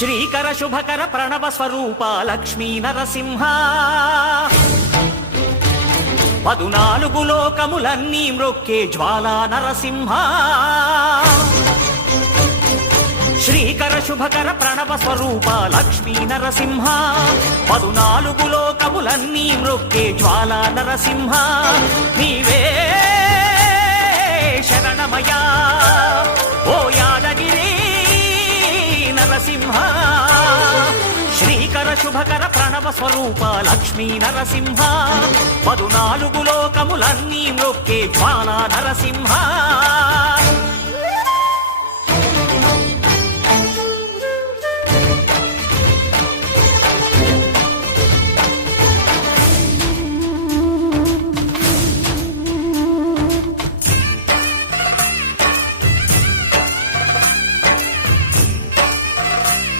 శ్రీకర శుభకర ప్రణవ స్వరూప లక్ష్మీ నరసింహ 14 లోకములన్నీ మ్రొక్కే జ్వాలా నరసింహ శ్రీకర శుభకర ప్రణవ స్వరూప లక్ష్మీ నరసింహ 14 లోకములన్నీ మ్రొక్కే జ్వాలా నరసింహ నీవే శరణమయా ఓ యాదగిరి నరసింహ శ్రీకర శుభకర ప్రణవ స్వరూప లక్ష్మీ నరసింహ 14 లోకములన్నీ మ్రొక్కే జ్వాలా నరసింహ